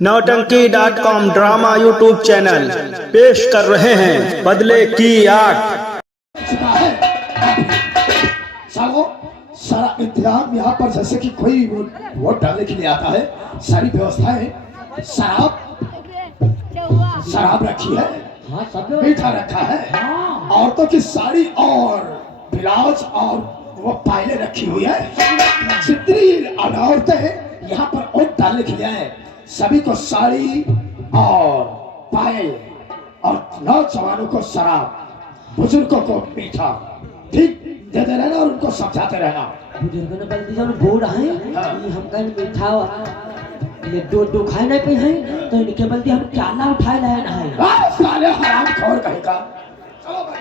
नौटंकी.com drama YouTube channel पेश कर रहे हैं बदले की आग। सारा इंतजाम यहाँ पर जैसे कि कोई वोट डालने के लिए आता है, सारी व्यवस्थाएं, शराब रखी है, मीठा रखा है, औरतों की साड़ी और ब्लाउज और वो पायलें रखी हुई है। जितनी औरतें यहाँ पर वोट डालने के लिए आए सभी को साड़ी और पायल और नौजवानों को शराब, बुजुर्गों को मीठा ठीक देते रहना और उनको समझाते रहना। बुजुर्गों ने बल्कि जब बोल रहे हैं हम कहीं मीठा ये दो खाए नहीं पे हैं तो इनके बल्कि हम क्या ना उठाए लाए ना है। साले हराम खोर कहेगा। चलो भाई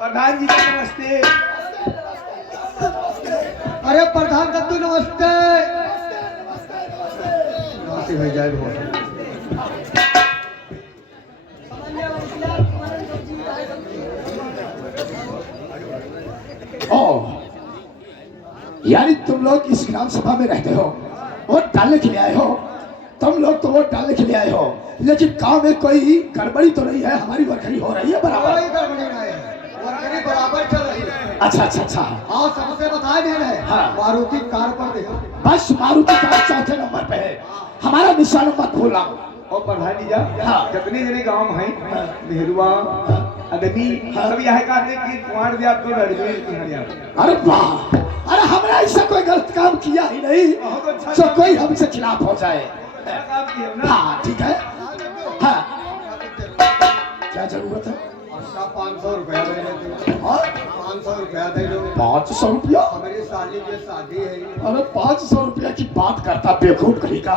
प्रधान जी नमस्ते। अरे प्रधान दत्तू नमस्ते। नमस्ते भाई, जय भगवान। यानी तुम लोग इस ग्राम सभा में रहते हो, वोट डालने के लिए आए हो, तुम लोग तो वोट डालने के लिए आए हो, लेकिन गांव में कोई गड़बड़ी तो नहीं है? हमारी वर्करी हो रही है बराबर? कोई गड़बड़ी नहीं है, वर्करी बराबर चल रही है। अच्छा अच्छा अच्छा। हाँ, सबसे बताए दे रहे हाँ। मारुति कार पर देखो, बस मारुति कार चौथे नंबर पे है, हमारा निशान मत भूलना। और प्रधान जी जा हाँ। कितने जने गांव हैं, नेहरुआ अदबी सब यहाँ का आते कि कुमार भी आपको अरे वाह, अरे हमने ऐसा कोई गलत काम किया ही नहीं बहुत अच्छा जो कोई हमसे खिलाफ हो जाए। काम किया ना। हाँ ठीक है। हाँ क्या जरूरत है? 500 रुपया और 500 रुपया दे दो। 500 रुपया? हमारी साली की शादी है। अरे 500 रुपया की बात करता बेवकूफ कहीं का।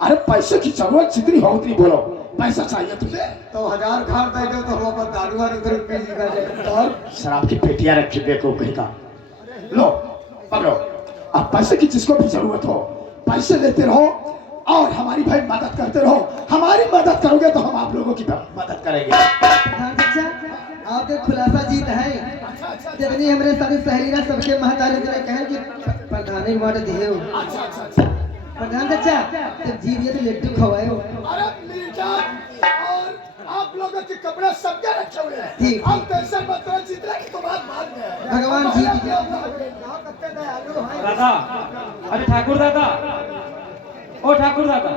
अरे पैसे की जरूरत जितनी हो उतनी बोलो, पैसा चाहिए तुझे तो 1000 खार दे दो तो हम अपन दारू वारू उधर पी और शराब की पेटियां रखी बेवकूफ कहीं का। लो पकड़ो, अब पैसे की जिसको भी जरूरत हो पैसे लेते रहो और हमारी भाई मदद करते रहो। हमारी मदद करोगे तो हम आप लोगों की मदद करेंगे। आपके खुलासा जीत है। जितनी हमारे सारी सहेली ना सबके महतारी ने कहे कि प्रधान के बाटे दिए प्रधान चाचा जब जीविए तो लड्डू खवाए हो। अरे मीठा और आप लोगों के कपड़े सबके रखे हुए हैं। ठीक। अब टेंशन मत करो, जीतना की तो बात बाद में है। भगवान जी की दादा, अरे ठाकुर दादा, ओ ठाकुर दादा,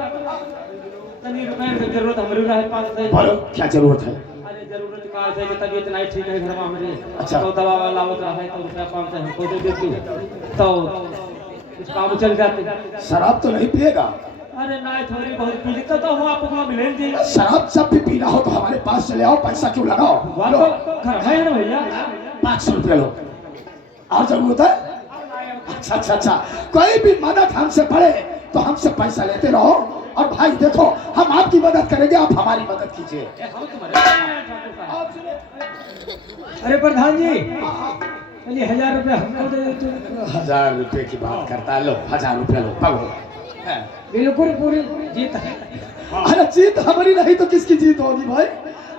तनी रुपए की जरूरत हमरे रहे 500। बोलो क्या जरूरत है? अरे जरूरत का है कि तबीयत नहीं ठीक है घर में हमारे। अच्छा। तो दवा वाला लावत रहा है तो रुपया 500 हमको दे देती तो कुछ काम चल जाते। शराब तो नहीं पिएगा? अरे नहीं, थोड़ी बहुत पी लेता तो हम आपको मिलेंगे। शराब जब भी पीना हो तो हमारे पास चले आओ, पैसा क्यों लगाओ? बात तो घर है ना भैया। 500 रुपया लो। और जरूरत है? अच्छा अच्छा अच्छा, कोई भी मदद हमसे पड़े तो हमसे पैसा लेते रहो। और भाई देखो, हम आपकी मदद करेंगे, आप हमारी मदद कीजिए। हम तुम्हारे। अरे प्रधान जी, चलिए 1000 रुपया हमको दे देते। 1000 रुपये की बात करता है? लो 1000 रुपया लो, पकड़ो। बिल्कुल पूरी जीत है। अरे जीत हमारी नहीं तो किसकी जीत होगी भाई?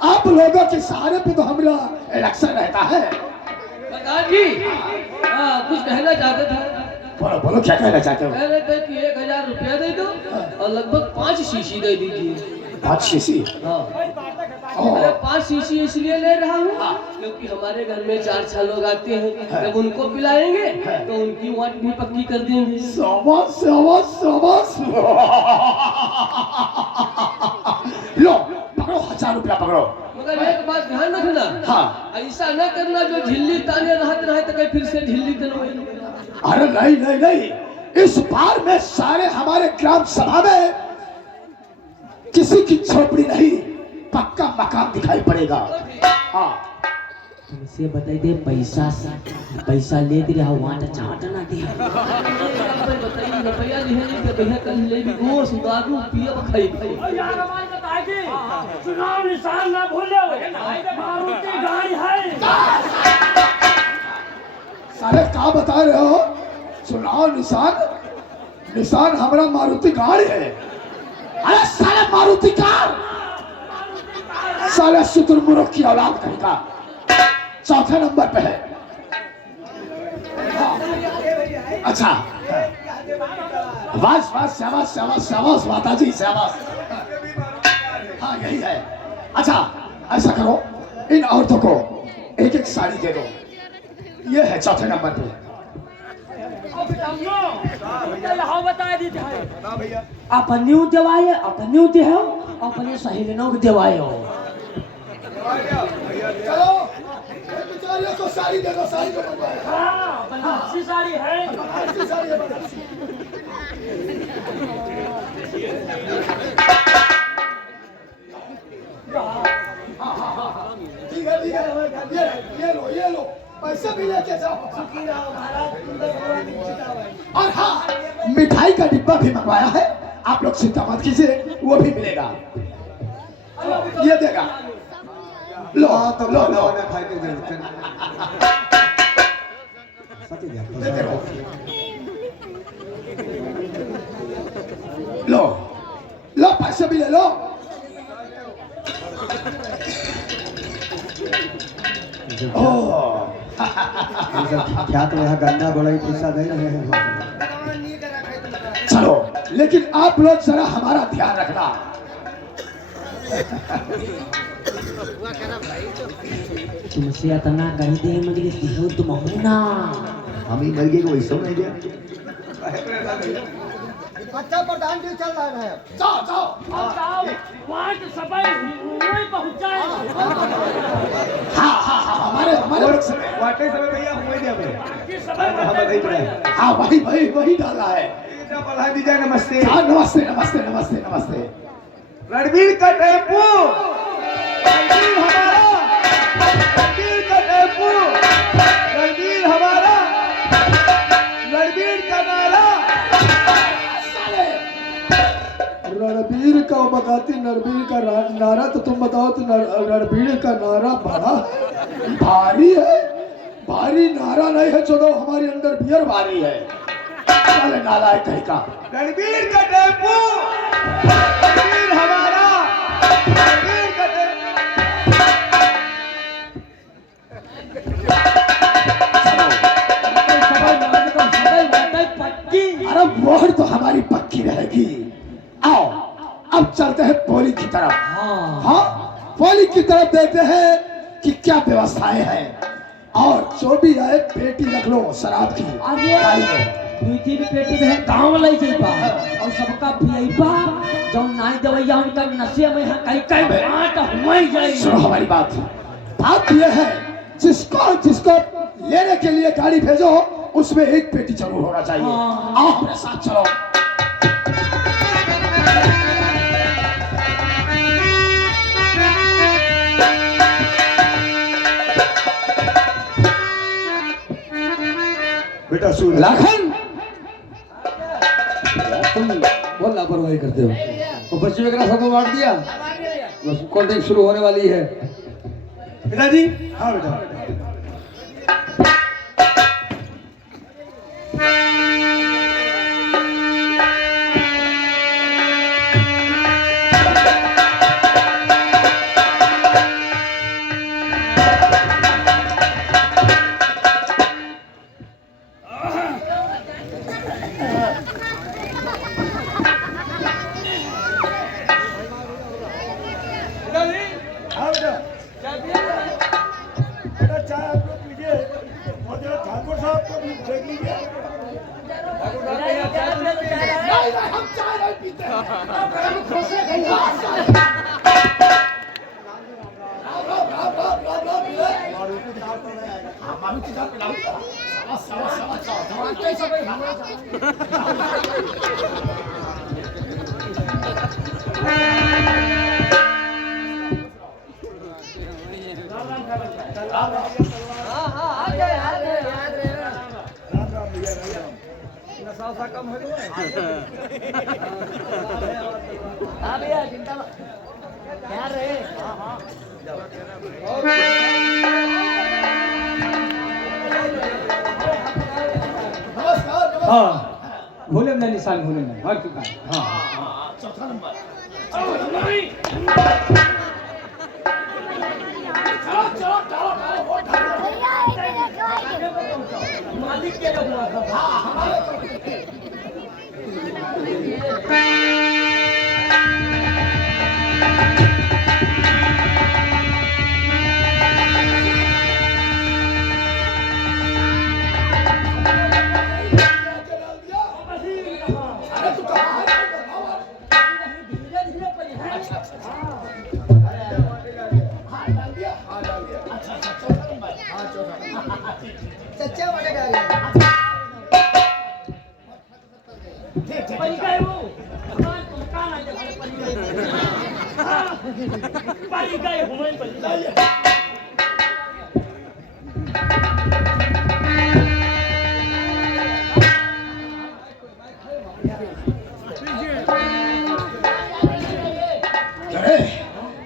आप लोगों के सहारे पे तो हमारा इलेक्शन रहता है। प्रधान जी कुछ कहना चाहते थे। बोलो बोलो, क्या कहना चाहते हो? कह रहे थे कि 1000 रुपया दे दो और लगभग 5 शीशी दे दीजिए। 5 शीशी? हाँ। अरे 5 शीशी इसलिए ले रहा हूँ क्योंकि हमारे घर में 4-6 लोग आते हैं, जब उनको पिलाएंगे तो उनकी वाट भी पक्की कर देंगे। शाबाश शाबाश शाबाश। लो पकड़ो, 1000 रुपया पकड़ो। मगर एक बात ध्यान रखना। हाँ। ऐसा न करना जो झिल्ली ताने रहते रहे तो कहीं फिर से झिल्ली दिलवाई। अरे नहीं नहीं नहीं, इस बार में सारे हमारे ग्राम सभा में किसी की झोपड़ी नहीं, पक्का मकान दिखाई पड़ेगा। हाँ तुमसे बताई दे, पैसा ले दे रहा वाट चाट ना दे। बताइए रुपया लिहे के भैया कल ले भी गोश दारू पियब खाई। यार हमारे बताए थे चुनाव निशान ना भूलो, मारुति गाड़ी है। सारे क्या बता रहे हो? चुनाव निशान? निशान हमारा मारुति गाड़ी है। अरे साले मारुति कार साले शुतुरमुर्ग की औलाद कहीं का चौथे नंबर पे है। हाँ। अच्छा वास वास शाबाश शाबाश शाबाश माता जी शाबाश। हाँ यही है। अच्छा ऐसा करो इन औरतों को एक एक साड़ी दे दो। ये है चौथे नंबर पे। अपने देवाए अपने देहो अपने सहेलियों को देवायो। चलो बेचारियों को साड़ी दे दो। साड़ी दे दो। बनारसी साड़ी है। बनारसी साड़ी है, बनारसी। ठीक है ठीक है। ये लो पैसे भी लेके जाओ। और हाँ मिठाई का डिब्बा भी मंगवाया है। आप लोग चिंता मत कीजिए वो भी मिलेगा। ये देगा। लो तो लो लो खाए के देते रहो। लो लो पैसे भी ले लो। क्या तो यहाँ गन्ना बड़ा ही पैसा दे रहे हैं। चलो लेकिन आप लोग जरा हमारा ध्यान रखना। तुमसे इतना कही दे मुझे दिहो तुम ना हम ही मर गए को वैसा नहीं गया। अच्छा प्रधान जी चल रहा है। जाओ जाओ। हाँ हमारे वाटे समय भैया हुए थे हमें। हम बताइए पड़े। हाँ वही डाला है। पढ़ा दीजिए। नमस्ते। हाँ नमस्ते नमस्ते नमस्ते नमस्ते। रणबीर का टेम्पू रणबीर हमारा। रणबीर का टेम्पू रणबीर हमारा। रणबीर का नारा। रणबीर का बताती नरबीर का नारा तो तुम बताओ तो रणबीर का नारा बड़ा भारी है। भारी नारा नहीं है। चलो हमारे अंदर बियर भारी है। चले नाला है कहीं का। रणबीर का टेम्पू रणबीर हमारा। रणबीर का टेम्पू। अरे मोहर तो हमारी पक्की रहेगी। आओ अब चलते हैं पोली की तरफ। हाँ पोली की तरफ देखते हैं कि क्या व्यवस्थाएं हैं। और जो भी आए पेटी रख लो शराब की। मीठी भी पेटी में गाँव ले जाइबा और सबका पियबा जो नाई दवैया उनका नशे में कई बात हुई जाए। सुनो हमारी बात ये है जिसको लेने के लिए गाड़ी भेजो उसमें एक पेटी जरूर होना चाहिए। आओ हमारे साथ चलो। बेटा सुन। लाखन तुम बहुत लापरवाही करते हो। वो बच्चे वगैरह सबको बांट दिया। बस कॉन्टेक्ट शुरू होने वाली है। पिताजी। हाँ बेटा। हाँ भूले ना निशान भूले ना हर चुका है। हाँ चौथा नंबर। पारी गए हुमन पर अरे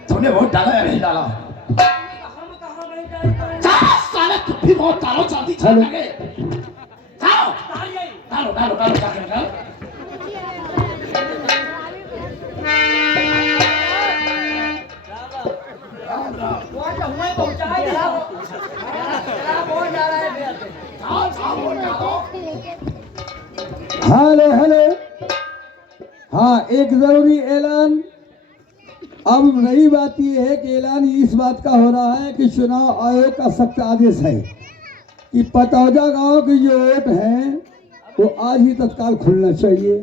तूने वोट डाला या नहीं डाला? जाओ साले, तुम भी वोट डालो, जल्दी चल लगे। जाओ डालो डालो डालो जाके डालो। Hello hello. हाँ, एक जरूरी ऐलान। अब रही बात यह है कि ऐलान इस बात का हो रहा है कि चुनाव आयोग का सख्त आदेश है कि पतौजा गांव की जो वोट है वो आज ही तत्काल खुलना चाहिए।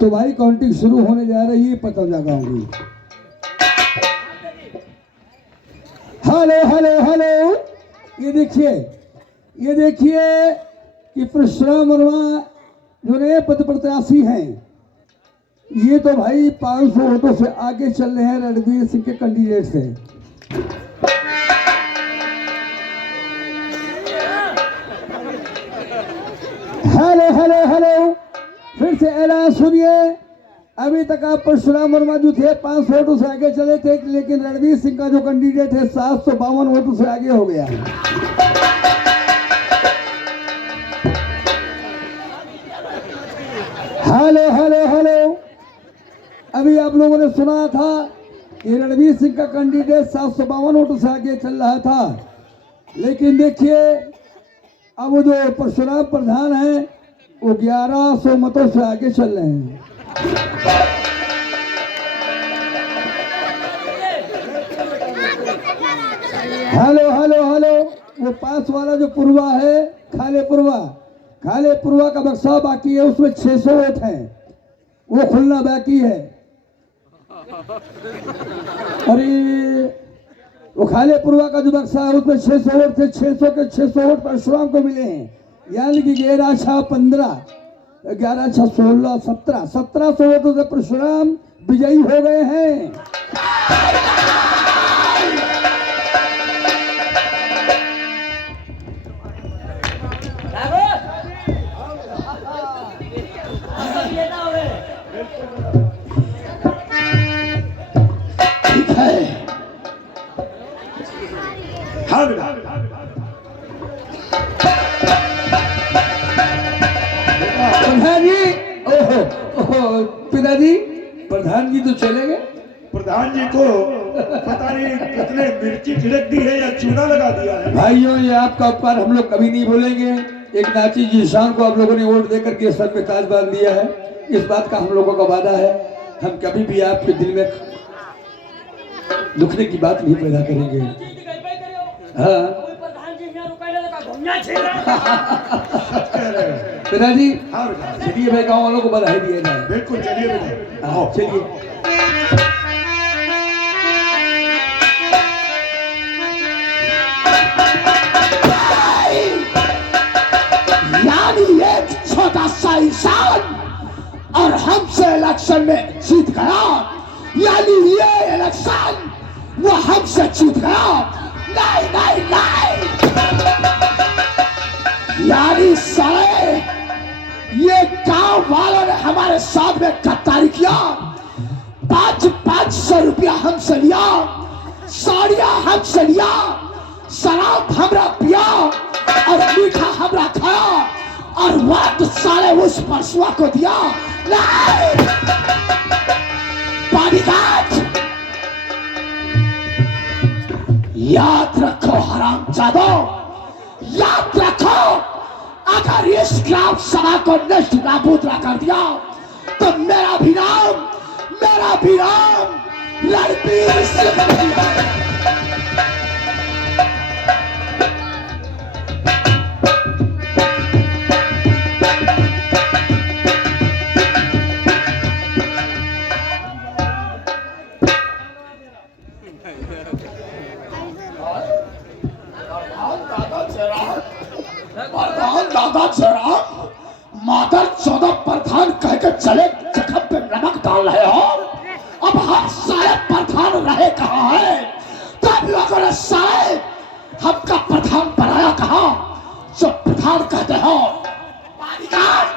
तो भाई काउंटिंग शुरू होने जा रही है पतौजा गांव की। Hello hello hello. ये देखिए कि परशुराम वर्मा जो नए पद प्रत्याशी हैं, ये तो भाई 500 वोटों से आगे चल रहे हैं रणवीर सिंह के कैंडिडेट से। Hello hello hello. फिर से ऐलान सुनिए। अभी तक आप परशुराम वर्मा जो थे 500 वोटों से आगे चले थे, लेकिन रणवीर सिंह का जो कैंडिडेट है 752 वोटों से आगे हो गया है। Hello hello hello. अभी आप लोगों ने सुना था कि रणवीर सिंह का कैंडिडेट 752 वोटों से आगे चल रहा था, लेकिन देखिए अब वो जो परशुराम प्रधान है वो 1100 मतों से आगे चल रहे हैं। Hello hello hello. वो पास वाला जो पुरवा है, खालेपुरवा का बक्सा बाकी है, उसमें 600 वोट हैं, वो खुलना बाकी है। अरे वो खालेपुरवा का जो बक्सा है उसमें 600 वोट थे, 600 के 600 वोट परशुराम को मिले हैं, यानी कि 11-6-15, 11-6-16, 1700 वोटों से परशुराम विजयी हो गए हैं। ठीक है। हाँ बेटा। प्रधान जी, ओहो पिताजी, प्रधान जी तो चले गए। प्रधान जी को पता नहीं कितने मिर्ची छिड़क दी है या चूना लगा दिया है। भाइयों, ये आपका उपकार हम लोग कभी नहीं भूलेंगे। एक नाची जी शान को आप लोगों ने वोट देकर के सर पे ताज बांध दिया है, इस बात का हम लोगों का वादा है, हम कभी भी आपके दिल में दुखने की बात नहीं पैदा करेंगे। हाँ पिताजी, हाँ बेटा। चलिए भाई गाँव वालों को बधाई दिया जाए। बिल्कुल, चलिए बेटा। हाँ, चलिए। यानी एक छोटा सा इंसान और हमसे इलेक्शन में जीत गया, यानी ये इलेक्शन वो हमसे जीत गया। नहीं नहीं नहीं, यानी साले ये गांव वालों ने हमारे साथ में गद्दारी किया। 500 रुपया हमसे लिया, साड़ियां हमसे लिया, शराब हमरा पिया और मीठा हमरा खाया, और वक्त साले उस परसुआ को दिया। नहीं पानीघाट, याद रखो हरामजादो, याद रखो, अगर इस ग्राम सभा को नष्ट नाबूद ना कर दिया तो मेरा भी नाम रणवीर सिंह नहीं है। दादा जरा मादर 14 प्रधान कह के चले जगह पे नमक डाल रहे हो। अब प्रधान रहे कहाँ है? तुम लोगों ने साले हमका प्रधान बनाया कहाँ? जो प्रधान कहते हो बॉडीगार्ड।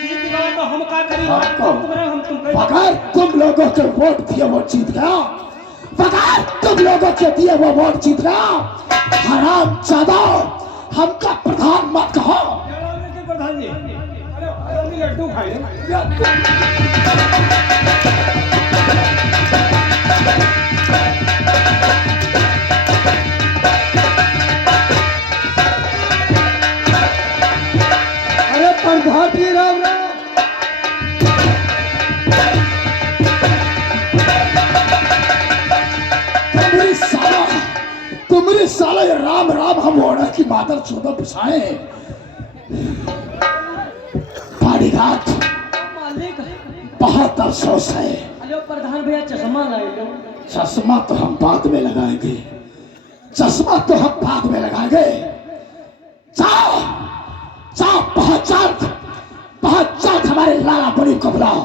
जीत गए तो हम क्या करें? बगैर तुम लोगों के वोट दिए वो जीत गया, बगैर तुम लोगों के दिए वो वोट जीत गया। हराम ज्यादा हमका प्रधान मत कहो। प्रधान जी अरे लड्डू खाए अरे प्रधान जी राम राम। तुम्हारी साला ये राम राम हम ओढ़ा की मादर चौदह पिछाए। बॉडीगार्ड मालिक बहुत अफसोस है। अरे प्रधान भैया चश्मा लाए लो। चश्मा तो हम बाद में लगाएंगे, चश्मा तो हम बाद में लगाएंगे। जाओ जाओ पहचान हमारे लाला बड़ी को बुलाओ।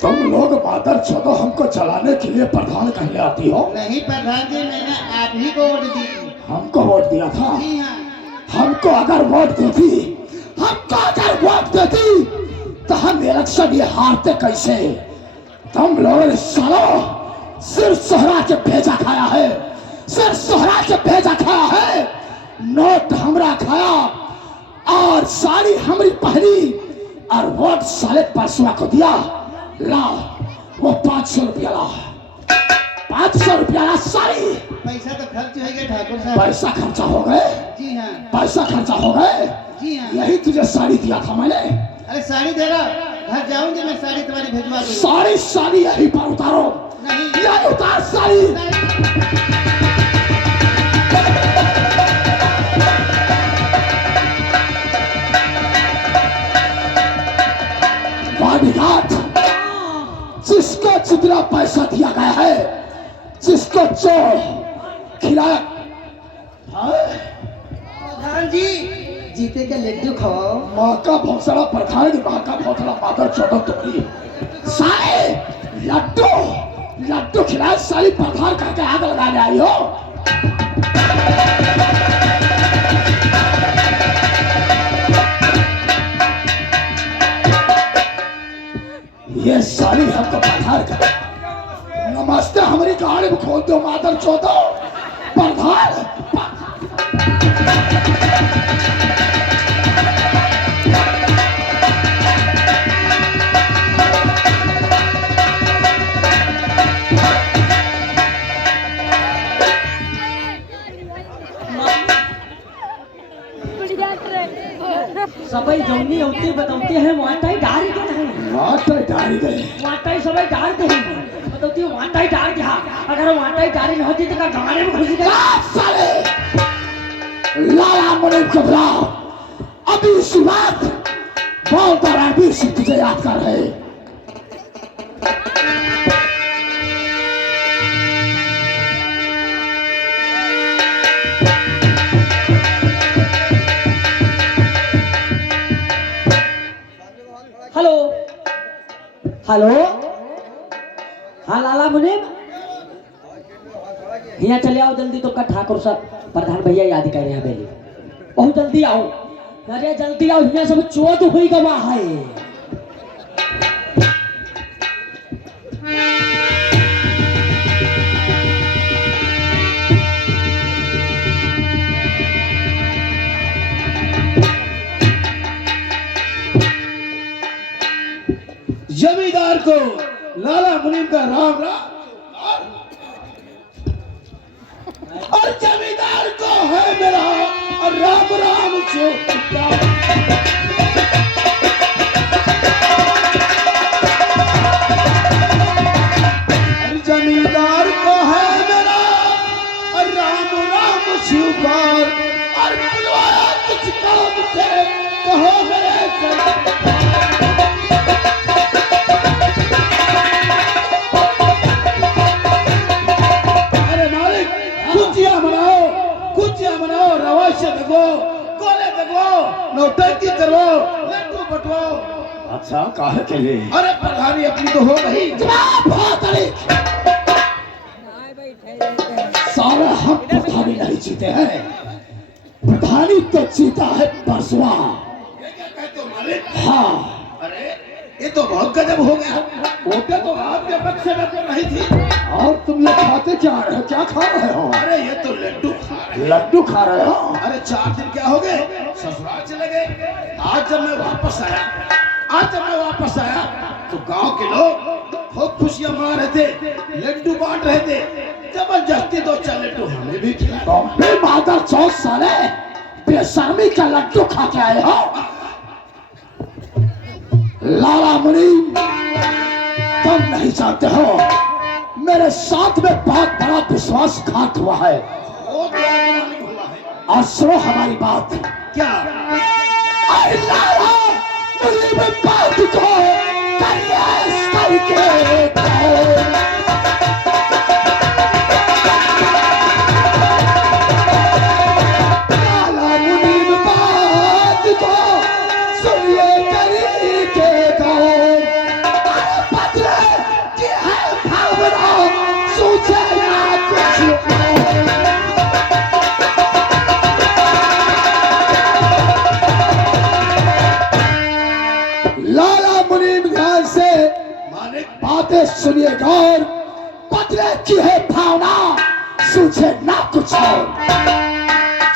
तुम लोग मादर चौदह हमको चलाने के लिए प्रधान कहने आती हो? नहीं प्रधान जी, मैंने आप ही को वोट दी थी। हमको वोट दिया था? जी हाँ। हमको अगर वोट देती तो हम इलेक्शन ये हारते कैसे? तुम लोगों ने सालो सिर्फ सोहरा के भेजा खाया है, सिर्फ सोहरा के भेजा खाया है। नोट हमरा खाया और साड़ी हमारी पहनी और वोट साले परसुआ को दिया। लाओ वो 500 रुपया लाओ, 500 रुपया ला साड़ी। पैसा तो खर्च हो गया ठाकुर साहब। पैसा खर्चा हो गए? जी हाँ। पैसा खर्चा हो गए? जी हाँ। यही तुझे साड़ी दिया था मैंने। अरे साड़ी दे रहा, घर जाऊंगी मैं साड़ी तुम्हारी भिजवा दूंगी। साड़ी यहीं पर उतारो। नहीं। यहीं उतार साड़ी। बॉडीगार्ड जिसको जितना पैसा दिया गया है, जिसको जो खिलाया। प्रधान जी जीते के लड्डू खाओ। माँ का भौसड़ा प्रधान की माँ का भौसड़ा मादर चौदह तुम्हारी साले लड्डू खिलाए साली प्रधान करके आग लगाने आई हो। ये साली हमको प्रधान कर। नमस्ते हमारी गाड़ी में खोल दो मादर चौदह प्रधान। सबई जौनी होती बताते हैं वाटाई डाल के नहीं। वाटाई गए। वाटाई सबई डाल के हैं बताती है वाटाई डाल के। हाँ अगर वाटाई डाल नहीं होती तो का गाने में घुस गए। साले लाला मुनि को बुलाओ। अभी इस बात बहुत आरामी से तुझे याद कर रहे। हेलो हेलो हाँ लाला मुनीम यहाँ चले आओ जल्दी। तो का ठाकुर साहब प्रधान भैया याद कर रहे हैं पहले। बहुत जल्दी आओ। अरे जल्दी आओ, यहाँ सब चोट हुई गवा है। जमींदार को लाला मुनीम का राम राम और जमींदार को है मेरा और राम राम जो जमींदार को है मेरा और राम राम शिवकार और बुलवाया कुछ काम से कहो मेरे अरे मालिक कुचिया बनाओ रवाशे दगो गोले दगो नौटंकी करो लड्डू बटवाओ। अच्छा काहे के लिए? अरे प्रधानी अपनी तो हो गई सारा हम प्रधानी नहीं जीते हैं, प्रधानी तो जीता है बसवा। हाँ अरे ये तो बहुत गजब हो गया। वोटे तो आपके पक्ष में कर रही थी और तुम ये खाते क्या रहे हो? क्या खा रहे हो? अरे ये तो लड्डू खा रहे हो। अरे 4 दिन क्या हो गए ससुराल चले गए। आज जब मैं वापस आया तो गांव के लोग खूब खुशियां मना रहे थे, लड्डू बांट रहे थे, जबरदस्ती 2-4 लड्डू हमें भी खिलाए। मादर चौथ साले बेशर्मी का लड्डू खा के आए हो। लाला मुनीम तुम नहीं जानते हो मेरे साथ में बहुत बड़ा विश्वासघात हुआ है। और सुनो हमारी बात। क्या? अरे लाला मुनीम बात को करके लाला मुनीम बात को सुनिए करके बदले की है भावना सोचे ना कुछ। लाला मुनीम ध्यान से बातें सुनिएगा और बदले की है भावना सूझे ना कुछ और।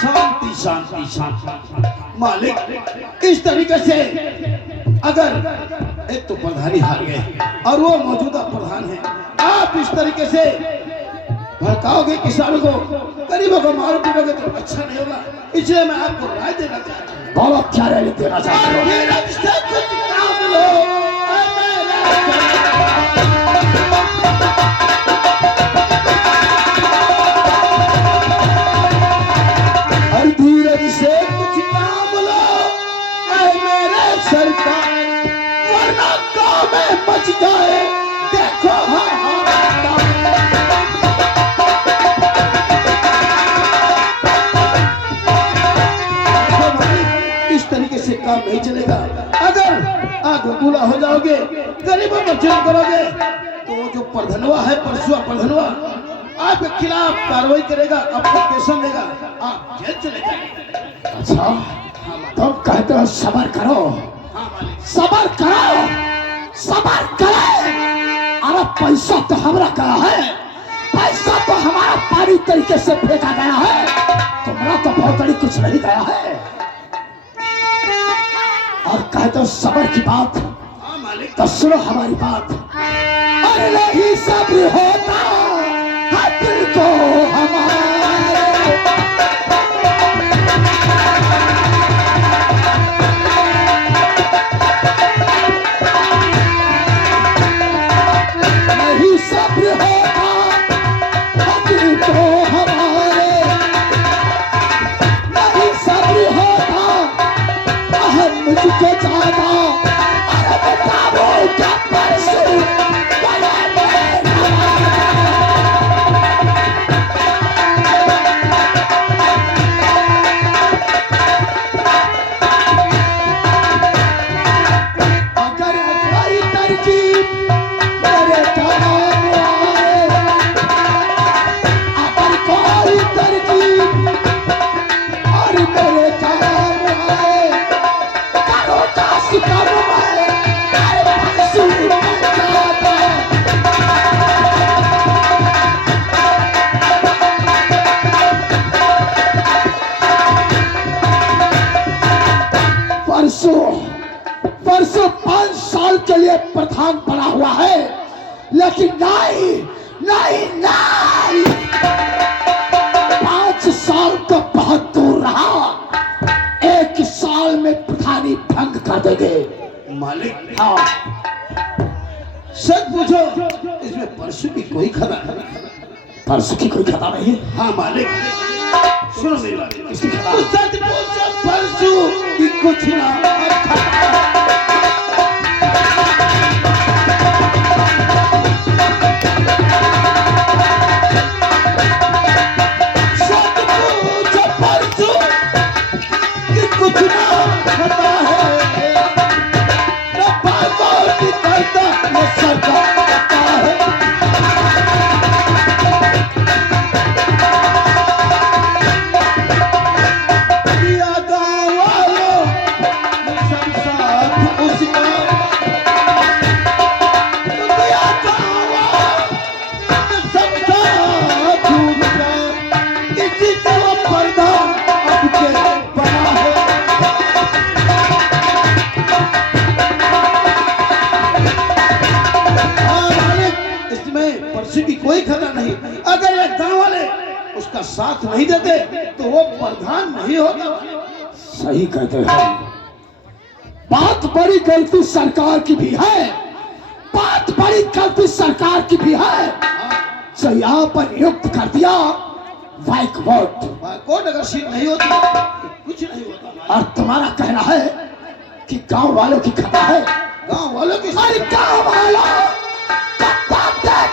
शांति शांति शांति मालिक, इस तरीके से अगर एक तो प्रधानी हार गए और वो मौजूदा प्रधान है, आप इस तरीके से भड़काओगे किसानों को, गरीबों को मारो पीटोगे तो अच्छा नहीं होगा। इसलिए मैं आपको राय देना चाहता हूँ। बहुत अच्छा राय देना चाहता हूँ। धीरज से कुछ काम लो मेरे सरकार, वरना गाँव में मच जाए देखो इस तरीके से काम नहीं चलेगा। अगर आग बबूला हो जाओगे, गरीबों पर जुल्म करोगे तो वो जो प्रधनवा है परसुआ प्रधनवा आपके खिलाफ कार्रवाई करेगा, आपको पेशन देगा, आप जेल चले जाएंगे। अच्छा तुम कहते हो सबर करो, सबर करो, सबर करो। अरे पैसा तो हमारा कहा है, पैसा तो हमारा पानी तरीके से फेंका गया है, तुम्हारा तो बहुत बड़ी कुछ नहीं गया है। और कहते हो सबर की बात, तो सुनो हमारी बात। अरे नहीं सब्र होता दिल को हमारे, नहीं सब्र होता दिल को हमारे, नहीं सब्र होता हम मुझको ज्यादा। अरे बेटाओ क्या परसों परसों 5 साल के लिए प्रधान बना हुआ है, लेकिन नहीं 5 साल तो बहुत दूर रहा, 1 साल में प्रधानी भंग कर देंगे। मालिक हाँ सच पूछो, इसमें परसों की कोई खबर नहीं, परसों की कोई खबर नहीं है। हाँ मालिक सुनो मेरी बात, इसकी खबर सच पूछो परसों परसों कि कुछ ना कुछ ना होता है न बातों की करता न सरकार करता है। किया गाँव वालों ने सब साथ उसका, किया गाँव वालों ने सब साथ उसका, इसी से वो पर्दा अब के बना है। परसों की कोई खतरा नहीं। अगर ये गांव वाले उसका साथ नहीं देते तो वो प्रधान नहीं होता। सही कहते हैं। बात बड़ी गलती सरकार की भी है, बात बड़ी गलती सरकार की भी है। तो यहाँ पर नियुक्त कर दिया वाइकवोट अगर सीट नहीं होती कुछ नहीं होता। और तुम्हारा कहना है कि गांव वालों की खतरा है। गांव वालों की, अरे गांव वालों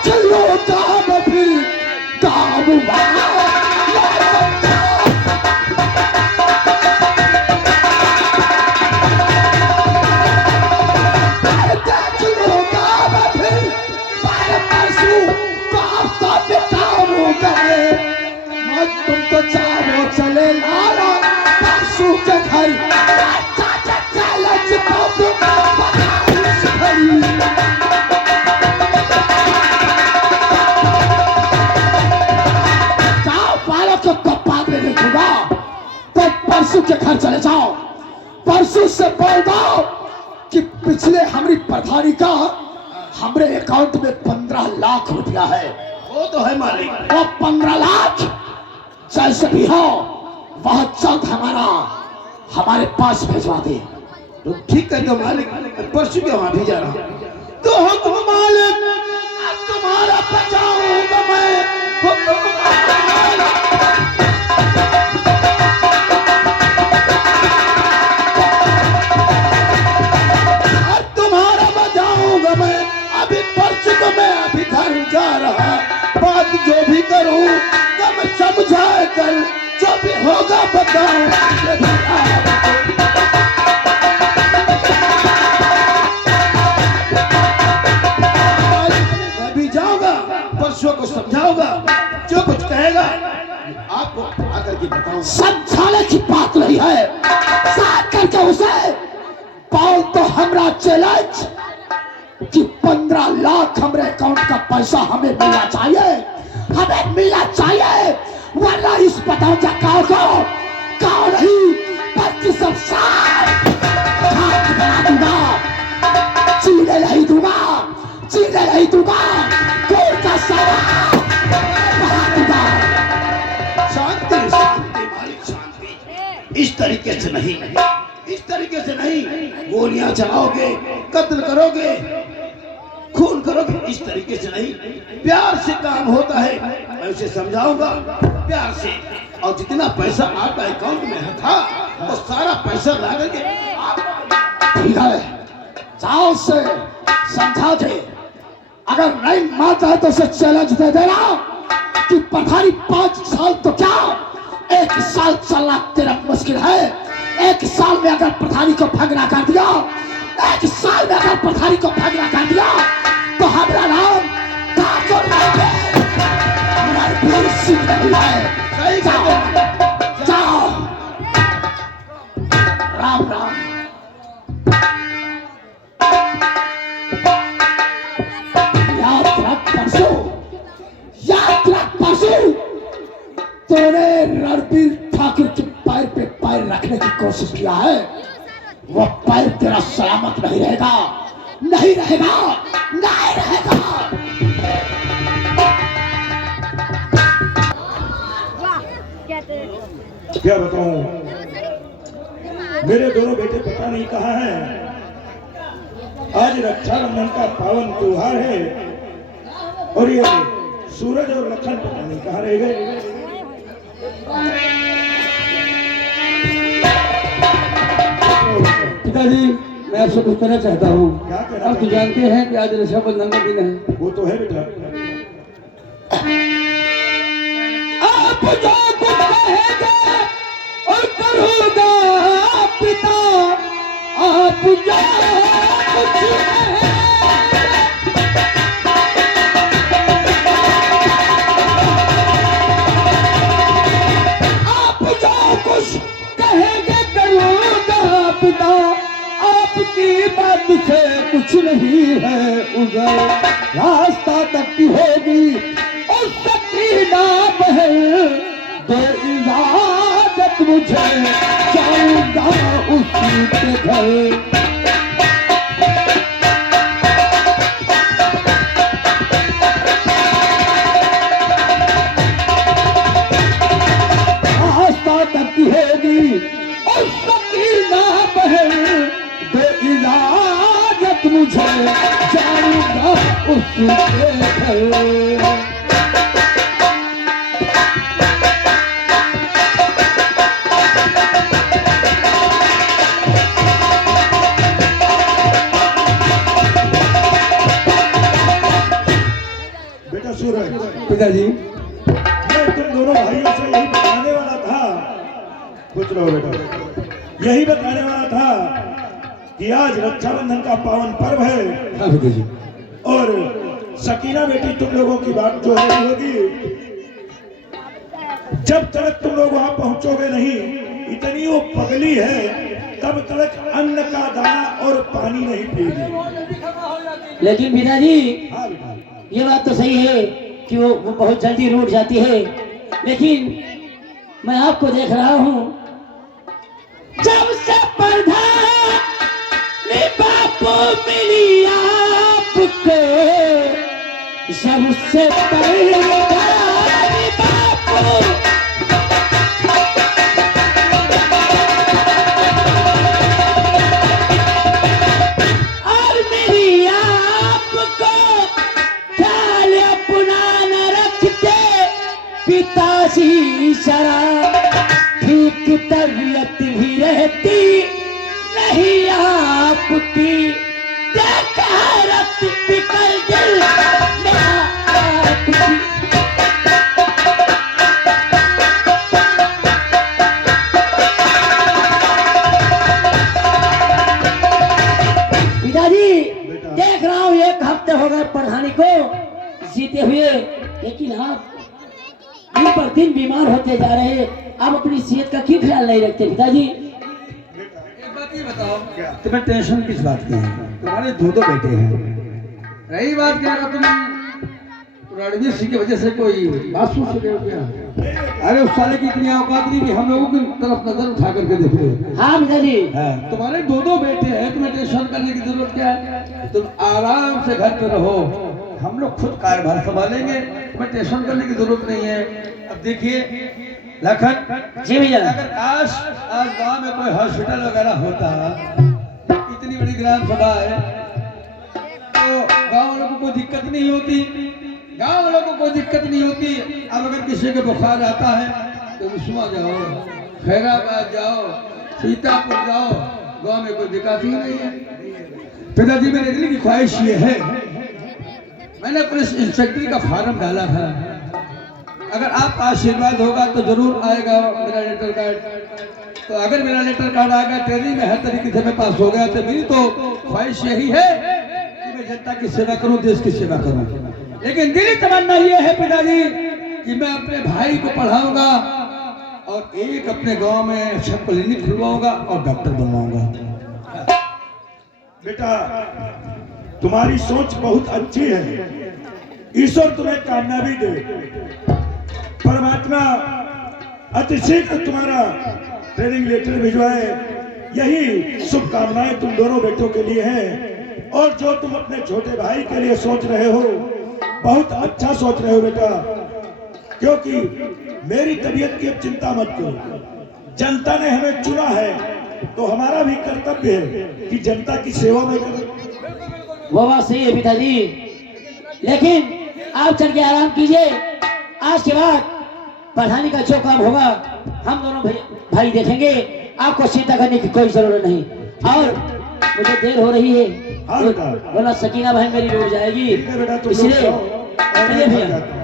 चलो काम फिर काम तुम तो चाहो चले लाला परसों के घर परसों के घर चले जाओ, परसों से बोल दो कि पिछले हमारी प्रधानी का हमारे अकाउंट में 15 लाख रुपया है। वो तो है मालिक, वो 15 लाख जैसे भी हो वह जल्द हमारे पास भिजवा दे। तो ठीक है तो मालिक, परसों के वहां भेजा रहा तो हुक्म मालिक, तुम्हारा बचाऊंगा मैं, मैं अभी घर जा रहा, बात जो भी करूं तब समझा कर, जो भी होगा बताऊं। मैं भी जाऊंगा, परसों को समझाऊंगा, जो कुछ कहेगा आपको आकर के बताऊं। समझाने की बात नहीं है, साथ करके उसे पाल तो हमरा चैलेंज कि 15 लाख हमारे अकाउंट का पैसा हमें मिलना चाहिए, हमें मिलना चाहिए, वरना इस बताओ क्या गाँव को गाँव नहीं बल्कि सब साथ बना दूंगा, जीने नहीं दूंगा, जीने नहीं दूंगा, कोई का सवाल बना दूंगा। शांति शांति मालिक शांति, इस तरीके से नहीं, इस तरीके से नहीं, गोलियां चलाओगे, कत्ल करोगे, खून करोगे, इस तरीके से नहीं, प्यार से काम होता है। मैं उसे समझाऊंगा प्यार से, और जितना पैसा आपका अकाउंट में था वो सारा पैसा ला करके ठीक है, जाओ से समझा दे, अगर नहीं मानता है तो उसे चैलेंज दे देना कि पठारी 5 साल तो क्या 1 साल चलना तेरा मुश्किल है। 1 साल में अगर प्रधानी को भगना कर दिया, 1 साल में अगर प्रधानी को भगना कर दिया तो हमारा नाम ठाकुर नहीं है। जाओ राम राम। याद रख परसों, याद रख परसों, तूने रणबीर ठाकुर के पैर पे पैर रखने की कोशिश किया है, वो पैर तेरा सलामत नहीं रहेगा, नहीं रहेगा, नहीं रहेगा। क्या बताऊं, मेरे दोनों बेटे पता नहीं कहाँ हैं। आज रक्षाबंधन का पावन त्योहार है और ये सूरज और लखन पता नहीं कहाँ रह गए। पिताजी मैं आपसे कुछ कहना चाहता हूँ। क्या कहना आप तो जानते हैं कि आज रक्षाबंधन का दिन है। वो तो है बेटा। आप जो कुछ कहेंगे और करूँगा पिता, आप जो कुछ कहेंगे कहेंगे करूँगा पिता, आपकी बात से कुछ नहीं है उधर, रास्ता तक की होगी और सकीना बहन दे इजाजत मुझे, जाऊंगा उसके घर। रास्ता तक की होगी और सकीना बहन दे इजाजत मुझे, जाऊंगा उसके घर। बेटा सूरज, पिताजी मैं तुम दोनों भाइयों से यही बताने वाला था, कुछ रहो बेटा, यही बताने वाला था कि आज रक्षाबंधन का पावन पर्व है। हाँ पिताजी। और सकीना बेटी तुम लोगों की बात जो है होगी, जब तक तुम लोग वहां पहुंचोगे नहीं, इतनी वो पगली है, तब तक अन्न का दाना और पानी नहीं पिएगी। लेकिन पिताजी हाँ बेटा, ये बात तो सही है कि वो बहुत जल्दी रूठ जाती है, लेकिन मैं आपको देख रहा हूँ, जब से प्रधानी बापू मिली आपको, सबसे प्रधानी बापू और मेरी आपको ख्याल अपना न रखते, पिताजी शराब ठीक तबीयत भी रहती नहीं आपकी, देखा पिकल दिल मेरा आपकी। पिताजी देख रहा हूँ 1 हफ्ते हो गए प्रधानी को जीते हुए, लेकिन आप दिन पर दिन बीमार होते जा रहे हैं। आप अपनी सेहत का क्यों ख्याल नहीं रखते पिताजी? एक बात ये बताओ, तुम्हें टेंशन किस बात की है? तुम्हारे 2 बेटे हैं। रही बात क्या, तुम रणवीर सिंह की वजह से कोई बात सोच रहे हो क्या? अरे उस साले की इतनी औकात नहीं कि हम लोगों की तरफ नजर उठा करके देख रहे हो। हाँ पिताजी। तुम्हारे 2 बेटे हैं, तुम्हें टेंशन करने की जरूरत क्या है? तुम आराम से घर पे रहो, हम लोग खुद कार्यभार संभालेंगे, तुम्हें टेंशन करने की जरूरत नहीं है। अब देखिए लखन जी भैया, अगर काश आज गांव में कोई हॉस्पिटल वगैरह होता, इतनी बड़ी ग्राम सभा है, तो गांव वालों को कोई दिक्कत नहीं होती, गांव वालों को कोई दिक्कत नहीं होती। अब अगर किसी को बुखार आता है तो विश्वा जाओ, खैराबाद जाओ, सीतापुर जाओ, गांव में कोई दिक्कत ही नहीं है। पिताजी मेरे दिल की ख्वाहिश ये है, मैंने पुलिस इंस्पेक्टर का फॉर्म डाला था, अगर आपका आशीर्वाद होगा तो जरूर आएगा मेरा लेटर कार्ड। तो अगर मेरा लेटर कार्ड आ गया, ट्रेनिंग में हर तरीके से मैं पास हो गया, तो मेरी तो ख्वाहिश यही है कि मैं जनता की सेवा करूं, देश की सेवा करूं। लेकिन दिली तमन्ना ये है पिताजी कि मैं अपने भाई को पढ़ाऊंगा और एक अपने गांव में अच्छा क्लिनिक खुलवाऊंगा और डॉक्टर बनवाऊंगा। बेटा तुम्हारी सोच बहुत अच्छी है, ईश्वर तुम्हें कामयाबी दे, परमात्मा अतिशीघ्र तुम्हारा ट्रेनिंग लेटर भिजवाए, यही शुभकामनाएं तुम दोनों बेटों के लिए हैं। और जो तुम अपने छोटे भाई के लिए सोच रहे हो, बहुत अच्छा सोच रहे हो बेटा, क्योंकि मेरी तबीयत की अब चिंता मत करो, जनता ने हमें चुना है तो हमारा भी कर्तव्य है कि जनता की सेवा में करें। वो बात सही है पिताजी, लेकिन आप चल के आराम कीजिए, आज के बाद प्रधानी का जो काम होगा हम दोनों भाई देखेंगे, आपको चिंता करने की कोई जरूरत नहीं। और मुझे देर हो रही है। हाँ बेटा। बोला सकीना भाई मेरी रोड जाएगी, ठीक है बेटा, तुम लोग इसलिए जाओ और मैं चलिए घर भैया। जाता हूँ।